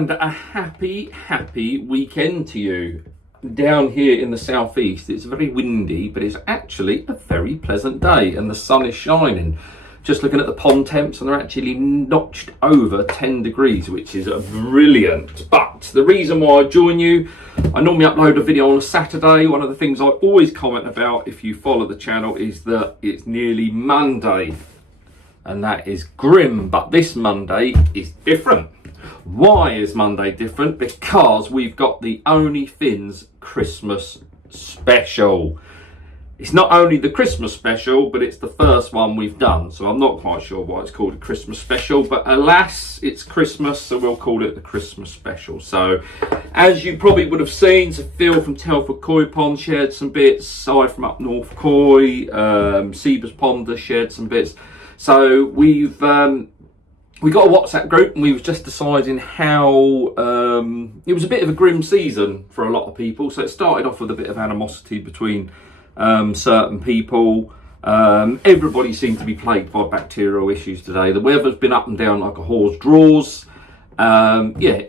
and a happy weekend to you. Down here in the southeast, it's very windy, but it's actually a very pleasant day and the sun is shining. Just looking at the pond temps, and they're actually notched over 10 degrees, which is brilliant. But the reason why I join you, I normally upload a video on a Saturday. One of the things I always comment about if you follow the channel is that it's nearly Monday, and that is grim, but this Monday is different. Why is Monday different? Because we've got the Only Fins Christmas special. It's not only the Christmas special, but it's the first one we've done. So I'm not quite sure why it's called a Christmas special, but alas, it's Christmas, so we'll call it the Christmas special. So as you probably would have seen, so Phil from Telford Koi Pond shared some bits, Si from Up North Koi, Seaba's Ponder shared some bits. So we got a WhatsApp group, and we was just deciding how it was a bit of a grim season for a lot of people. So it started off with a bit of animosity between certain people. Everybody seemed to be plagued by bacterial issues today. The weather's been up and down like a horse draws. Yeah,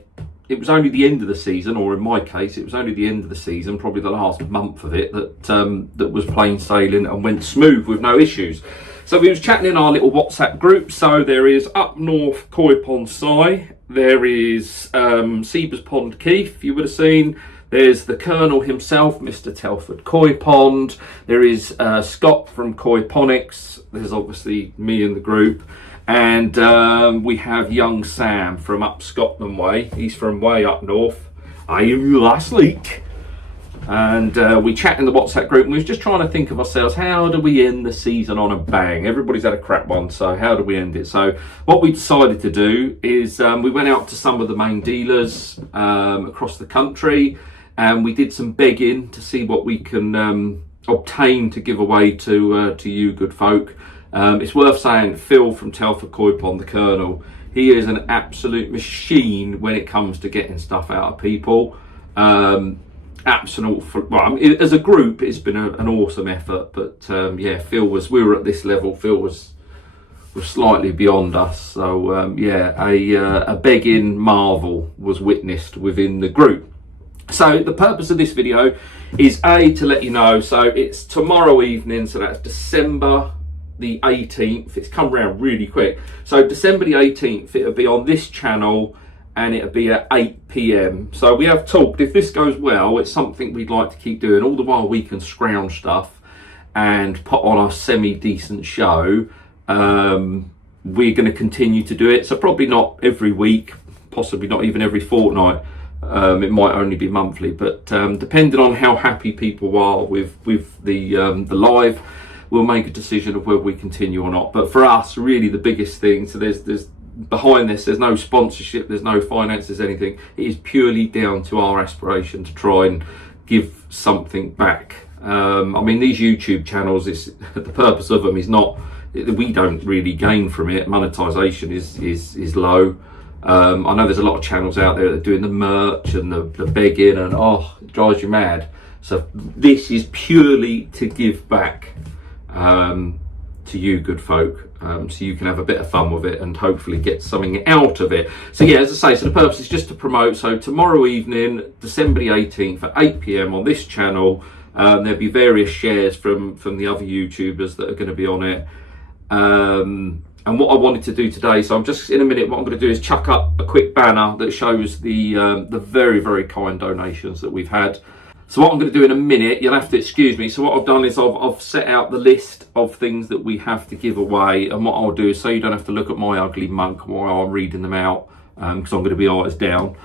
it was only the end of the season, or in my case, it was only the end of the season, probably the last month of it, that was plain sailing and went smooth with no issues. So we was chatting in our little WhatsApp group. So there is Up North Koi Pond Si, there is Seaba's Pond Keith, you would have seen. There's the Colonel himself, Mr. Telford Koi Pond. There is Scott from koi-ponics. There's obviously me in the group. And we have young Sam from up Scotland way. He's from way up north. Are you last week? And we chat in the WhatsApp group, and we was just trying to think of ourselves, how do we end the season on a bang? Everybody's had a crap one, so how do we end it? So what we decided to do is we went out to some of the main dealers across the country, and we did some begging to see what we can obtain to give away to you good folk. It's worth saying, Phil from Telford Koi Pond, the Colonel, he is an absolute machine when it comes to getting stuff out of people. Absolute, well, as a group, it's been an awesome effort. But yeah, we were at this level. Phil was slightly beyond us. So yeah, a begging marvel was witnessed within the group. So the purpose of this video is to let you know, so it's tomorrow evening, so that's December the 18th. It's come around really quick. So December the 18th, it'll be on this channel, and it'll be at 8 p.m. So we have talked, if this goes well, it's something we'd like to keep doing, all the while we can scrounge stuff and put on a semi-decent show. We're going to continue to do it, so probably not every week, possibly not even every fortnight. It might only be monthly, but depending on how happy people are with the live, we'll make a decision of whether we continue or not. But for us, really the biggest thing, so there's behind this, there's no sponsorship, there's no finances, anything. It is purely down to our aspiration to try and give something back. I mean, these YouTube channels, the purpose of them is not, we don't really gain from it. Monetization is low. I know there's a lot of channels out there that are doing the merch and the begging, and it drives you mad. So this is purely to give back to you good folk, so you can have a bit of fun with it and hopefully get something out of it. So yeah, as I say, so the purpose is just to promote. So tomorrow evening, December the 18th at 8 p.m. on this channel, there'll be various shares from the other YouTubers that are going to be on it. And what I wanted to do today, so I'm just in a minute, what I'm going to do is chuck up a quick banner that shows the very kind donations that we've had. So what I'm going to do in a minute, you'll have to excuse me. So what I've done is I've set out the list of things that we have to give away. And what I'll do is, so you don't have to look at my ugly mug while I'm reading them out, because I'm going to be eyes down.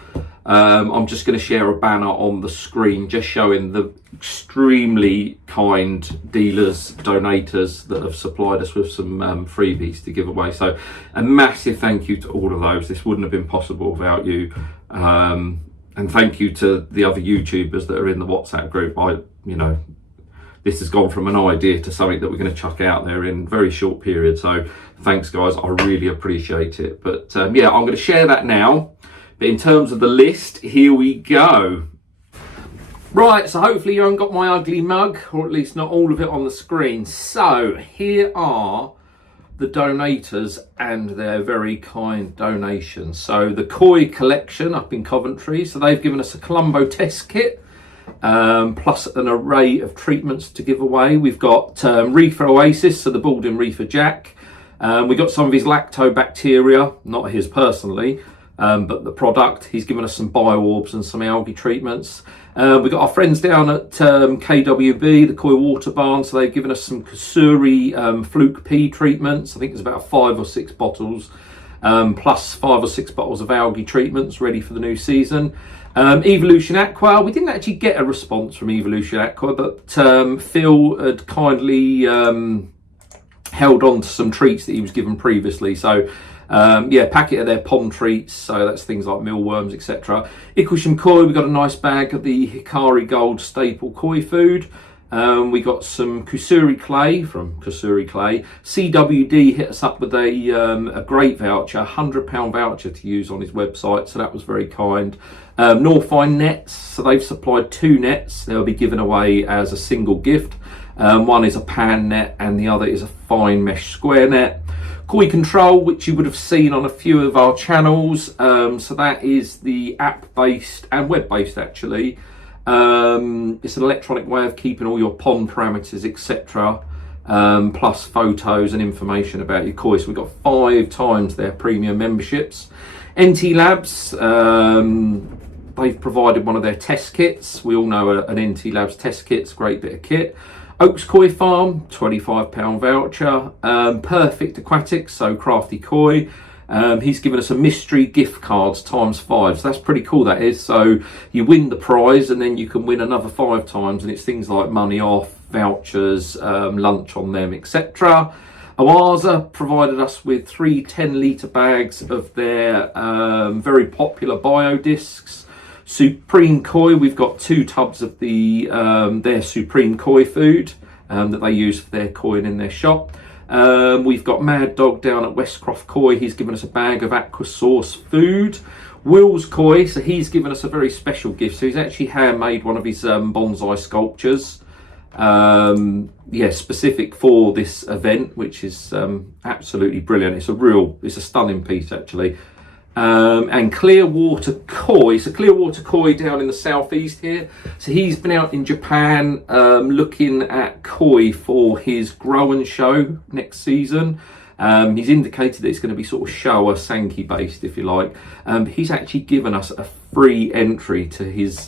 I'm just going to share a banner on the screen just showing the extremely kind dealers, donators that have supplied us with some freebies to give away. So a massive thank you to all of those. This wouldn't have been possible without you. And thank you to the other YouTubers that are in the WhatsApp group. This has gone from an idea to something that we're going to chuck out there in a very short period. So thanks guys, I really appreciate it. But yeah, I'm going to share that now. But in terms of the list, here we go. Right, so hopefully you haven't got my ugly mug, or at least not all of it on the screen. So here are the donators and their very kind donations. So the Koi collection up in Coventry, so they've given us a Colombo test kit, plus an array of treatments to give away. We've got Reefer Oasis, so the Baldwin Reefer Jack. We got some of his lactobacteria, not his personally, but the product. He's given us some biorbs and some algae treatments. We've got our friends down at KWB, the Koi Water Barn, so they've given us some Kasuri Fluke P treatments. I think there's about 5 or 6 bottles, plus 5 or 6 bottles of algae treatments ready for the new season. Evolution Aqua, we didn't actually get a response from Evolution Aqua, but Phil had kindly held on to some treats that he was given previously. So yeah, packet of their pond treats, so that's things like mealworms, etc. Ikushim Koi, we got a nice bag of the Hikari Gold staple koi food. We got some Kusuri clay from Kusuri Clay. CWD hit us up with a great voucher, £100 voucher to use on his website, so that was very kind. Northfine nets, so they've supplied 2 nets. They'll be given away as a single gift. One is a pan net and the other is a fine mesh square net. Koi Control, which you would have seen on a few of our channels, so that is the app-based and web-based actually. It's an electronic way of keeping all your pond parameters, etc., plus photos and information about your koi. So we've got 5 times their premium memberships. NT Labs, they've provided one of their test kits. We all know an NT Labs test kit's a great bit of kit. Oaks Koi Farm, £25 voucher. Perfect Aquatics, so Crafty Koi. He's given us a mystery gift cards ×5, so that's pretty cool, that is. So you win the prize and then you can win another 5 times, and it's things like money off, vouchers, lunch on them, etc. Awaza provided us with 3 10-litre bags of their very popular bio discs. Supreme Koi, we've got 2 tubs of their Supreme Koi food that they use for their koi in their shop. We've got Mad Dog down at Westcroft Koi. He's given us a bag of aqua source food. Will's Koi, so he's given us a very special gift. So he's actually handmade one of his bonsai sculptures, yeah, specific for this event, which is absolutely brilliant. It's a stunning piece actually. And Clearwater Koi, so Clearwater Koi down in the southeast here. So he's been out in Japan looking at koi for his grow and show next season. He's indicated that it's going to be sort of Showa Sankey based, if you like. He's actually given us a free entry to his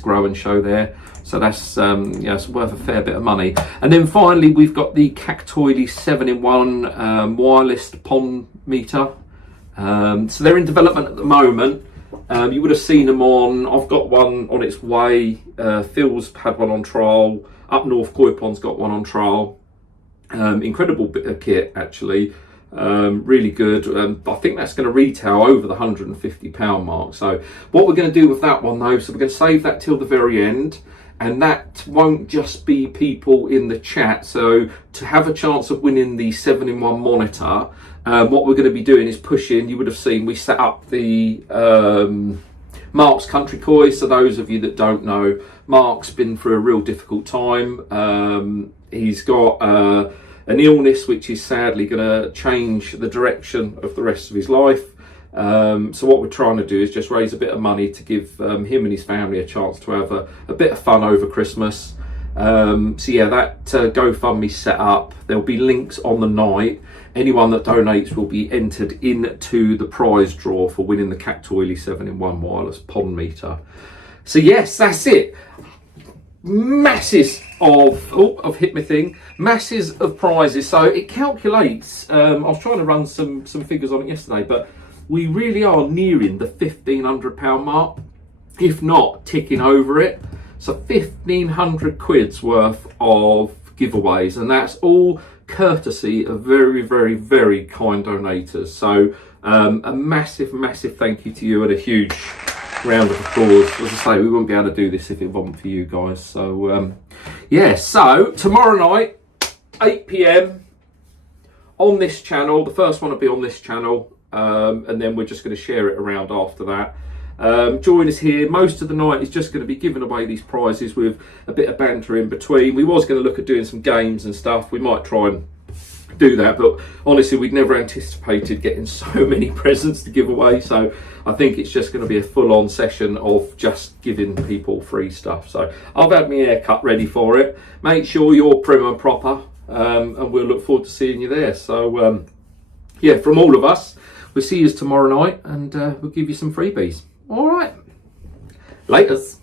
grow and show there. So that's yeah, it's worth a fair bit of money. And then finally, we've got the Cactoily 7-in-1 wireless pond meter. So they're in development at the moment. You would have seen them on, I've got one on its way. Phil's had one on trial. Up North Koi Pond's got one on trial. Incredible bit of kit actually. Really good. I think that's going to retail over the £150 mark. So what we're going to do with that one though, so we're going to save that till the very end. And that won't just be people in the chat. So to have a chance of winning the 7-in-1 monitor, what we're going to be doing is pushing, you would have seen we set up the Mark's Country Koi. So those of you that don't know, Mark's been through a real difficult time. He's got an illness which is sadly going to change the direction of the rest of his life. So what we're trying to do is just raise a bit of money to give him and his family a chance to have a bit of fun over Christmas. So yeah, that GoFundMe set up. There'll be links on the night. Anyone that donates will be entered into the prize draw for winning the Cactoily 7-in-1 wireless pond meter. So yes, that's it. Masses of I've hit my thing. Masses of prizes. So it calculates. I was trying to run some figures on it yesterday, but we really are nearing the £1,500 mark, if not ticking over it. So 1,500 quid's worth of giveaways, and that's all courtesy of very, very, very kind donators. So a massive, massive thank you to you and a huge round of applause. As I say, we wouldn't be able to do this if it wasn't for you guys. So yeah, so tomorrow night, 8 PM on this channel. The first one will be on this channel. And then we're just going to share it around after that. Join us here. Most of the night is just going to be giving away these prizes with a bit of banter in between. We was going to look at doing some games and stuff. We might try and do that. But honestly, we'd never anticipated getting so many presents to give away, so I think it's just going to be a full-on session of just giving people free stuff. So I've had my haircut ready for it. Make sure you're prim and proper, and we'll look forward to seeing you there. So yeah, from all of us, we'll see you tomorrow night, and we'll give you some freebies. All right, laters.